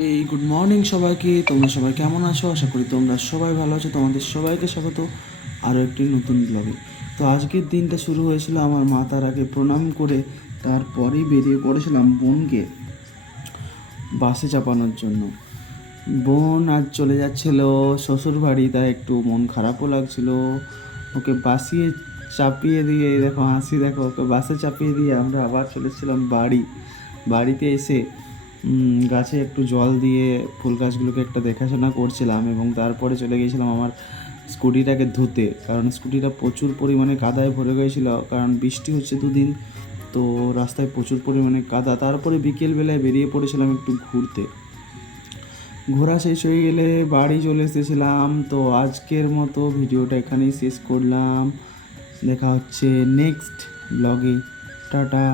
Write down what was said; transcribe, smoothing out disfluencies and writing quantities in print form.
এই good morning সবাইকে। তোমরা সবাই কেমন আছো? আশা করি তোমরা সবাই ভালো আছো। তোমাদের সবাইকে স্বাগত আরও একটি নতুন ব্লগে। তো আজকের দিনটা শুরু হয়েছিল আমার মা তারাকে প্রণাম করে, তারপরেই বেরিয়ে পড়েছিলাম বোনকে বাসে চাপানোর জন্য। বোন আজ চলে যাচ্ছিল শ্বশুর বাড়ি, তাই একটু মন খারাপও লাগছিল। ওকে বাসিয়ে চাপিয়ে দিয়ে, দেখো হাসি দেখো, ওকে বাসে চাপিয়ে দিয়ে আমরা আবার চলেছিলাম বাড়িতে এসে গাছে একটু জল দিয়ে ফুল গাছগুলোকে একটা দেখাশোনা করছিলাম, এবং তারপরে চলে গিয়েছিলাম আমার স্কুটিটাকে ধুতে, কারণ স্কুটিটা প্রচুর পরিমাণে কাদায় ভরে গিয়েছিল, কারণ বৃষ্টি হচ্ছে দুদিন। তো রাস্তায় প্রচুর পরিমাণে কাদা। তারপরে বিকেলবেলায় বেরিয়ে পড়েছিলাম একটু ঘুরতে। ঘোরা শেষ হয়ে গেলে বাড়ি চলে এসেছিলাম। তো আজকের মতো ভিডিওটা এখানেই শেষ করলাম। দেখা হচ্ছে নেক্সট ব্লগে। টাটা।